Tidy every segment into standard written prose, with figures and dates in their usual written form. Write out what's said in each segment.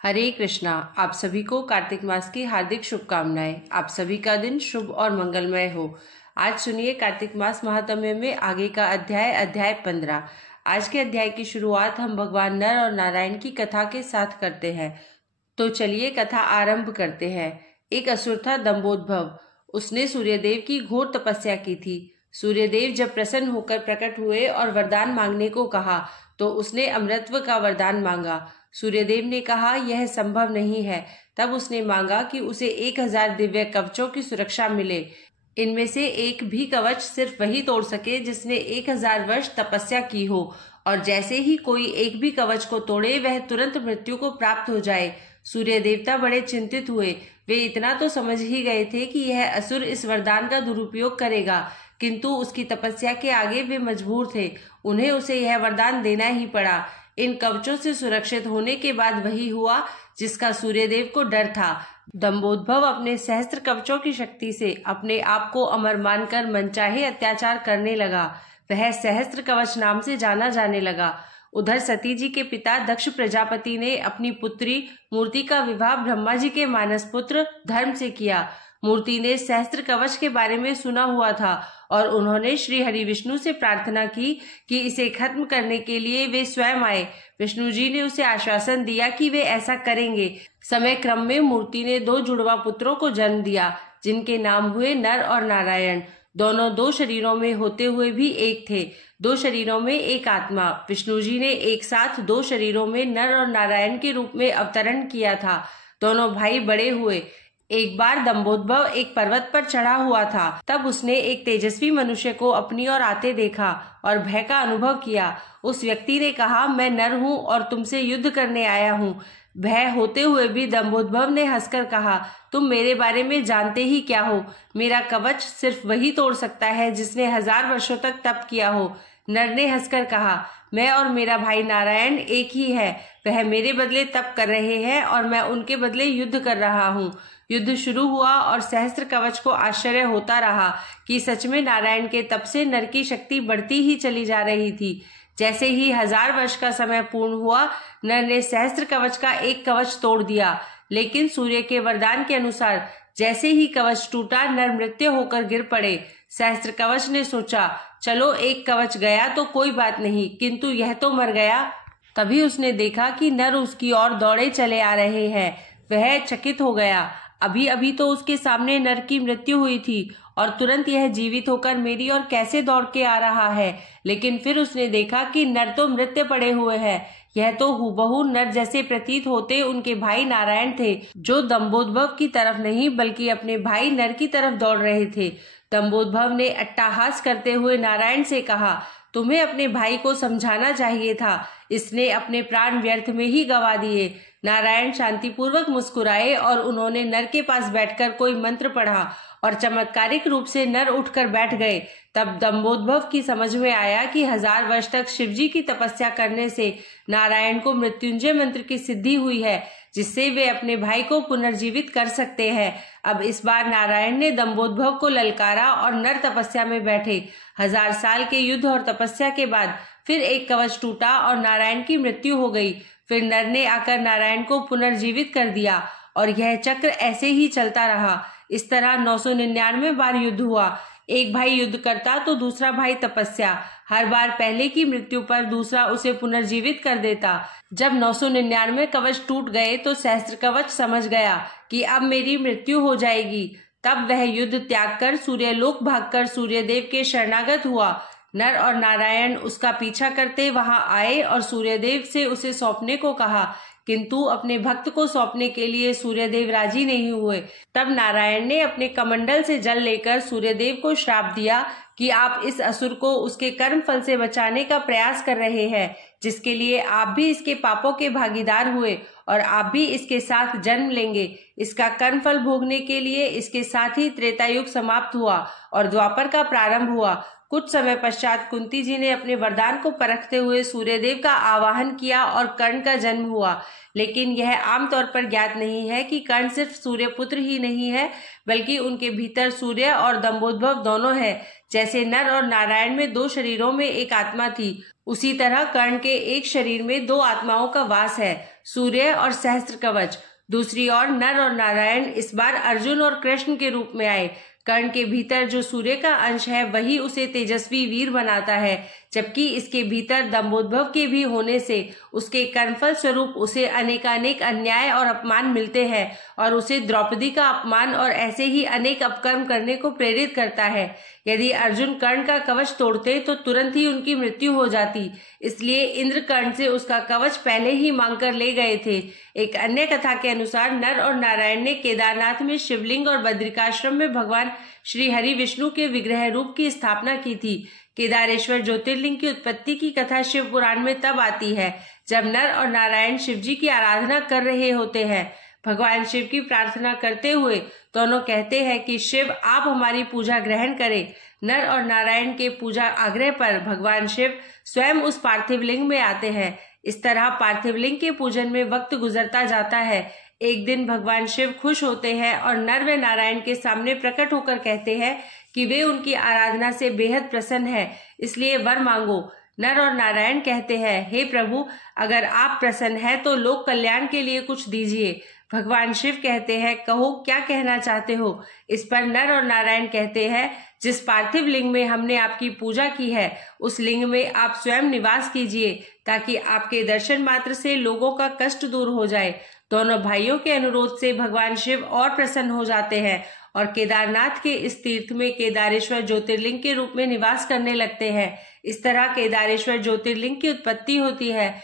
हरे कृष्णा। आप सभी को कार्तिक मास की हार्दिक शुभकामनाएं। आप सभी का दिन शुभ और मंगलमय हो। आज सुनिए कार्तिक मास महात्म्य में आगे का अध्याय 15। आज के अध्याय की शुरुआत हम भगवान नर और नारायण की कथा के साथ करते हैं। तो चलिए कथा आरंभ करते हैं। एक असुर था दंभोदभव। उसने सूर्यदेव की घोर तपस्या की थी। सूर्यदेव जब प्रसन्न होकर प्रकट हुए और वरदान मांगने को कहा तो उसने अमरत्व का वरदान मांगा। सूर्यदेव ने कहा यह संभव नहीं है। तब उसने मांगा कि उसे 1000 दिव्य कवचों की सुरक्षा मिले। इनमें से एक भी कवच सिर्फ वही तोड़ सके जिसने 1000 वर्ष तपस्या की हो, और जैसे ही कोई एक भी कवच को तोड़े वह तुरंत मृत्यु को प्राप्त हो जाए। सूर्य देवता बड़े चिंतित हुए। वे इतना तो समझ ही गए थे कि यह असुर इस वरदान का दुरुपयोग करेगा, किंतु उसकी तपस्या के आगे वे मजबूर थे। उन्हें उसे यह वरदान देना ही पड़ा। इन कवचों से सुरक्षित होने के बाद वही हुआ जिसका सूर्यदेव को डर था। दंभोदभव अपने सहस्त्र कवचों की शक्ति से अपने आप को अमर मानकर मनचाहे अत्याचार करने लगा। वह सहस्त्र कवच नाम से जाना जाने लगा। उधर सती जी के पिता दक्ष प्रजापति ने अपनी पुत्री मूर्ति का विवाह ब्रह्मा जी के मानस पुत्र धर्म से किया। मूर्ति ने सहस्त्र कवच के बारे में सुना हुआ था और उन्होंने श्री हरि विष्णु से प्रार्थना की कि इसे खत्म करने के लिए वे स्वयं आए। विष्णु जी ने उसे आश्वासन दिया कि वे ऐसा करेंगे। समय क्रम में मूर्ति ने 2 जुड़वा पुत्रों को जन्म दिया, जिनके नाम हुए नर और नारायण। दोनों 2 शरीरों में होते हुए भी एक थे। 2 शरीरों में एक आत्मा। विष्णु जी ने एक साथ 2 शरीरों में नर और नारायण के रूप में अवतरण किया था। दोनों भाई बड़े हुए। एक बार दंभोदभव एक पर्वत पर चढ़ा हुआ था। तब उसने एक तेजस्वी मनुष्य को अपनी ओर आते देखा और भय का अनुभव किया। उस व्यक्ति ने कहा, मैं नर हूँ और तुमसे युद्ध करने आया हूँ। भय होते हुए भी दंभोदभव ने हंसकर कहा, तुम मेरे बारे में जानते ही क्या हो। मेरा कवच सिर्फ वही तोड़ सकता है जिसने 1000 वर्षों तक तप किया हो। नर ने हंसकर कहा, मैं और मेरा भाई नारायण एक ही है। वह मेरे बदले तप कर रहे हैं और मैं उनके बदले युद्ध कर रहा हूँ। युद्ध शुरू हुआ और सहस्त्र कवच को आश्चर्य होता रहा कि सच में नारायण के तप से नर की शक्ति बढ़ती ही चली जा रही थी। जैसे ही 1000 वर्ष का समय पूर्ण हुआ, नर ने सहस्त्र कवच का एक कवच तोड़ दिया, लेकिन सूर्य के वरदान के अनुसार जैसे ही कवच टूटा, नर मृत्यु होकर गिर पड़े। सहस्त्र कवच ने सोचा, चलो एक कवच गया तो कोई बात नहीं, किंतु यह तो मर गया। तभी उसने देखा कि नर उसकी ओर दौड़े चले आ रहे हैं। वह चकित हो गया। अभी अभी तो उसके सामने नर की मृत्यु हुई थी और तुरंत यह जीवित होकर मेरी ओर कैसे दौड़ के आ रहा है। लेकिन फिर उसने देखा कि नर तो मृत पड़े हुए हैं। यह तो हूबहू नर जैसे प्रतीत होते उनके भाई नारायण थे, जो दंभोदभव की तरफ नहीं बल्कि अपने भाई नर की तरफ दौड़ रहे थे। दंभोदभव ने अट्टहास करते हुए नारायण से कहा, तुम्हें अपने भाई को समझाना चाहिए था। इसने अपने प्राण व्यर्थ में ही गवा दिए। नारायण शांतिपूर्वक मुस्कुराए और उन्होंने नर के पास बैठकर कोई मंत्र पढ़ा और चमत्कारिक रूप से नर उठकर बैठ गए। तब दंभोदभव की समझ में आया कि 1000 वर्ष तक शिवजी की तपस्या करने से नारायण को मृत्युंजय मंत्र की सिद्धि हुई है, जिससे वे अपने भाई को पुनर्जीवित कर सकते हैं। अब इस बार नारायण ने दंभोदभव को ललकारा और नर तपस्या में बैठे। 1000 साल के युद्ध और तपस्या के बाद फिर एक कवच टूटा और नारायण की मृत्यु हो गई। फिर नर ने आकर नारायण को पुनर्जीवित कर दिया और यह चक्र ऐसे ही चलता रहा। इस तरह 999 बार युद्ध हुआ। एक भाई युद्ध करता तो दूसरा भाई तपस्या। हर बार पहले की मृत्यु पर दूसरा उसे पुनर्जीवित कर देता। जब 999 कवच टूट गए तो सहस्त्र कवच समझ गया कि अब मेरी मृत्यु हो जाएगी। तब वह युद्ध त्याग कर सूर्यलोक भागकर सूर्यदेव के शरणागत हुआ। नर और नारायण उसका पीछा करते वहां आए और सूर्यदेव से उसे सौंपने को कहा, किंतु अपने भक्त को सौंपने के लिए सूर्यदेव राजी नहीं हुए। तब नारायण ने अपने कमंडल से जल लेकर सूर्यदेव को श्राप दिया कि आप इस असुर को उसके कर्म फल से बचाने का प्रयास कर रहे हैं, जिसके लिए आप भी इसके पापों के भागीदार हुए और आप भी इसके साथ जन्म लेंगे। इसका कर्म फल भोगने के लिए इसके साथ ही त्रेता युग समाप्त हुआ और द्वापर का प्रारंभ हुआ। कुछ समय पश्चात कुंती जी ने अपने वरदान को परखते हुए सूर्यदेव का आवाहन किया और कर्ण का जन्म हुआ। लेकिन यह आमतौर पर ज्ञात नहीं है कि कर्ण सिर्फ सूर्यपुत्र ही नहीं है, बल्कि उनके भीतर सूर्य और दंभोदभव दोनों हैं। जैसे नर और नारायण में 2 शरीरों में एक आत्मा थी, उसी तरह कर्ण के एक शरीर में 2 आत्माओं का वास है। सूर्य और सहस्त्र कवच। दूसरी ओर नर और नारायण इस बार अर्जुन और कृष्ण के रूप में आए। कर्ण के भीतर जो सूर्य का अंश है वही उसे तेजस्वी वीर बनाता है, जबकि इसके भीतर दंभोद्भव के भी होने से उसके कर्मफल स्वरूप उसे अनेकानेक अन्याय और अपमान मिलते हैं और उसे द्रौपदी का अपमान और ऐसे ही अनेक अपकर्म करने को प्रेरित करता है। यदि अर्जुन कर्ण का कवच तोड़ते तो तुरंत ही उनकी मृत्यु हो जाती, इसलिए इंद्र कर्ण से उसका कवच पहले ही मांग कर ले गए थे। एक अन्य कथा के अनुसार नर और नारायण ने केदारनाथ में शिवलिंग और बद्रिकाश्रम में भगवान श्री हरि विष्णु के विग्रह रूप की स्थापना की थी। केदारेश्वर ज्योतिर्लिंग की उत्पत्ति की कथा शिव पुराण में तब आती है जब नर और नारायण शिव जी की आराधना कर रहे होते हैं। भगवान शिव की प्रार्थना करते हुए दोनों कहते हैं कि शिव आप हमारी पूजा ग्रहण करें। नर और नारायण के पूजा आग्रह पर भगवान शिव स्वयं उस पार्थिव लिंग में आते हैं। इस तरह पार्थिव लिंग के पूजन में वक्त गुजरता जाता है। एक दिन भगवान शिव खुश होते हैं और नर व नारायण के सामने प्रकट होकर कहते हैं कि वे उनकी आराधना से बेहद प्रसन्न है, इसलिए वर मांगो। नर और नारायण कहते हैं, हे प्रभु, अगर आप प्रसन्न हैं तो लोक कल्याण के लिए कुछ दीजिए। भगवान शिव कहते हैं, कहो क्या कहना चाहते हो। इस पर नर और नारायण कहते हैं, जिस पार्थिव लिंग में हमने आपकी पूजा की है उस लिंग में आप स्वयं निवास कीजिए ताकि आपके दर्शन मात्र से लोगों का कष्ट दूर हो जाए। दोनों भाइयों के अनुरोध से भगवान शिव और प्रसन्न हो जाते हैं और केदारनाथ के इस तीर्थ में केदारेश्वर ज्योतिर्लिंग के रूप में निवास करने लगते हैं। इस तरह केदारेश्वर ज्योतिर्लिंग की उत्पत्ति होती है।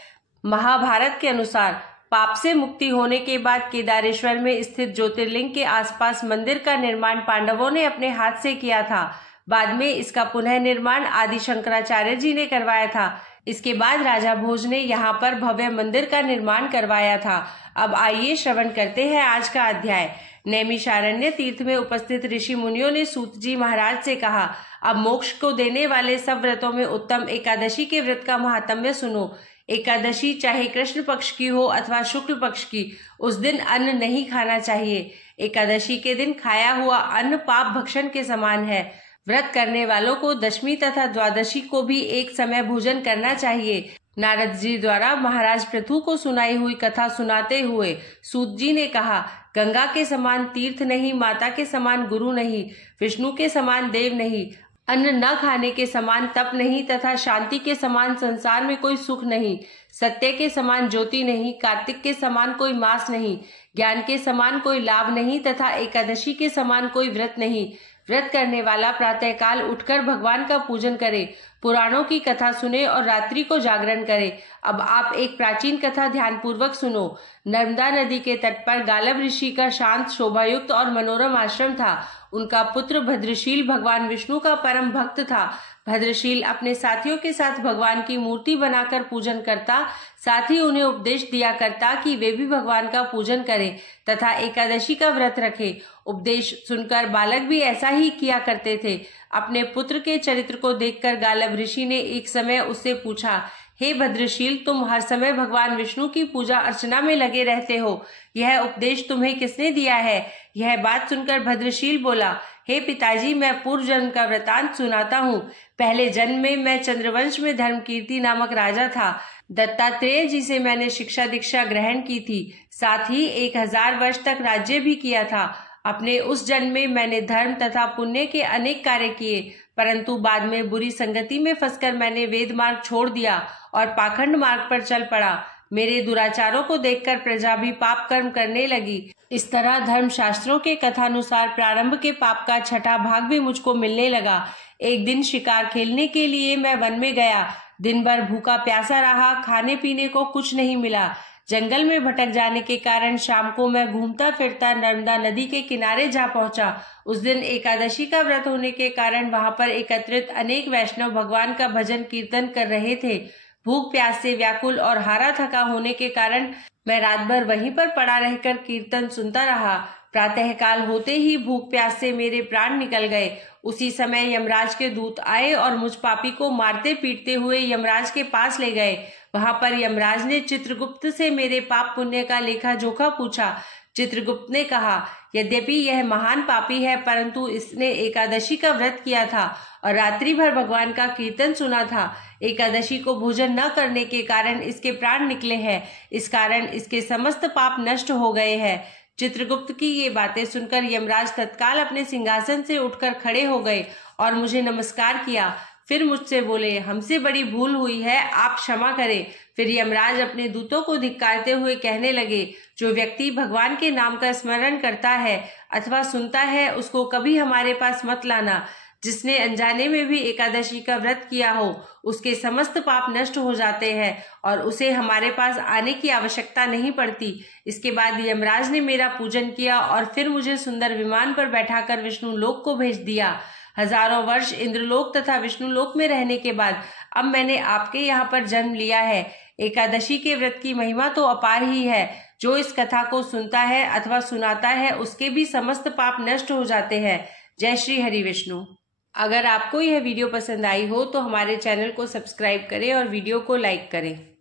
महाभारत के अनुसार पाप से मुक्ति होने के बाद केदारेश्वर में स्थित ज्योतिर्लिंग के आसपास मंदिर का निर्माण पांडवों ने अपने हाथ से किया था। बाद में इसका पुनः निर्माण आदि शंकराचार्य जी ने करवाया था। इसके बाद राजा भोज ने यहाँ पर भव्य मंदिर का निर्माण करवाया था। अब आइए श्रवण करते हैं आज का अध्याय। नैमिषारण्य तीर्थ में उपस्थित ऋषि मुनियों ने सूत जी महाराज से कहा, अब मोक्ष को देने वाले सब व्रतों में उत्तम एकादशी के व्रत का महात्म्य सुनो। एकादशी चाहे कृष्ण पक्ष की हो अथवा शुक्ल पक्ष की, उस दिन अन्न नहीं खाना चाहिए। एकादशी के दिन खाया हुआ अन्न पाप भक्षण के समान है। व्रत करने वालों को दशमी तथा द्वादशी को भी एक समय भोजन करना चाहिए। नारद जी द्वारा महाराज पृथु को सुनाई हुई कथा सुनाते हुए सूत जी ने कहा, गंगा के समान तीर्थ नहीं, माता के समान गुरु नहीं, विष्णु के समान देव नहीं, अन्न न खाने के समान तप नहीं तथा शांति के समान संसार में कोई सुख नहीं, सत्य के समान ज्योति नहीं, कार्तिक के समान कोई मास नहीं, ज्ञान के समान कोई लाभ नहीं तथा एकादशी के समान कोई व्रत नहीं। व्रत करने वाला प्रातःकाल उठकर भगवान का पूजन करे, पुराणों की कथा सुने और रात्रि को जागरण करे। अब आप एक प्राचीन कथा ध्यान पूर्वक सुनो। नर्मदा नदी के तट पर गालब ऋषि का शांत, शोभायुक्त और मनोरम आश्रम था। उनका पुत्र भद्रशील भगवान विष्णु का परम भक्त था। भद्रशील अपने साथियों के साथ भगवान की मूर्ति बनाकर पूजन करता, साथ ही उन्हें उपदेश दिया करता कि वे भी भगवान का पूजन करें तथा एकादशी का व्रत रखें। उपदेश सुनकर बालक भी ऐसा ही किया करते थे। अपने पुत्र के चरित्र को देखकर गालब ऋषि ने एक समय उससे पूछा, हे भद्रशील, तुम हर समय भगवान विष्णु की पूजा अर्चना में लगे रहते हो, यह उपदेश तुम्हें किसने दिया है? यह बात सुनकर भद्रशील बोला, हे पिताजी, मैं पूर्व जन्म का वृतांत सुनाता हूँ। पहले जन्म में मैं चंद्रवंश में धर्मकीर्ति नामक राजा था। दत्तात्रेय जी से मैंने शिक्षा दीक्षा ग्रहण की थी, साथ ही 1000 वर्ष तक राज्य भी किया था। अपने उस जन्म में मैंने धर्म तथा पुण्य के अनेक कार्य किए, परंतु बाद में बुरी संगति में फंसकर मैंने वेद मार्ग छोड़ दिया और पाखंड मार्ग पर चल पड़ा। मेरे दुराचारों को देखकर प्रजा भी पाप कर्म करने लगी। इस तरह धर्म शास्त्रों के कथानुसार प्रारंभ के पाप का छठा भाग भी मुझको मिलने लगा। एक दिन शिकार खेलने के लिए मैं वन में गया। दिन भर भूखा प्यासा रहा, खाने पीने को कुछ नहीं मिला। जंगल में भटक जाने के कारण शाम को मैं घूमता फिरता नर्मदा नदी के किनारे जा पहुंचा। उस दिन एकादशी का व्रत होने के कारण वहां पर एकत्रित अनेक वैष्णव भगवान का भजन कीर्तन कर रहे थे। भूख प्यास से व्याकुल और हारा थका होने के कारण मैं रात भर वहीं पर पड़ा रहकर कीर्तन सुनता रहा। प्रातःकाल होते ही भूख प्यास से मेरे प्राण निकल गए। उसी समय यमराज के दूत आए और मुझ पापी को मारते पीटते हुए यमराज के पास ले गए। वहां पर यमराज ने चित्रगुप्त से मेरे पाप पुण्य का लेखा जोखा पूछा। चित्रगुप्त ने कहा, यद्यपि यह महान पापी है, परंतु इसने एकादशी का व्रत किया था और रात्रि भर भगवान का कीर्तन सुना था। एकादशी को भोजन न करने के कारण इसके प्राण निकले हैं, इस कारण इसके समस्त पाप नष्ट हो गए हैं। चित्रगुप्त की ये बातें सुनकर यमराज तत्काल अपने सिंहासन से उठकर खड़े हो गए और मुझे नमस्कार किया। फिर मुझसे बोले, हमसे बड़ी भूल हुई है, आप क्षमा करें। फिर यमराज अपने दूतों को धिक्कारते हुए कहने लगे, जो व्यक्ति भगवान के नाम का स्मरण करता है अथवा सुनता है, उसको कभी हमारे पास मत लाना। जिसने अनजाने में भी एकादशी का व्रत किया हो, उसके समस्त पाप नष्ट हो जाते हैं और उसे हमारे पास आने की आवश्यकता नहीं पड़ती। इसके बाद यमराज ने मेरा पूजन किया और फिर मुझे सुंदर विमान पर बैठाकर विष्णु लोक को भेज दिया। हजारों वर्ष इंद्रलोक तथा विष्णु लोक में रहने के बाद अब मैंने आपके यहाँ पर जन्म लिया है। एकादशी के व्रत की महिमा तो अपार ही है। जो इस कथा को सुनता है अथवा सुनाता है, उसके भी समस्त पाप नष्ट हो जाते हैं। जय श्री हरि विष्णु। अगर आपको यह वीडियो पसंद आई हो तो हमारे चैनल को सब्सक्राइब करें और वीडियो को लाइक करें।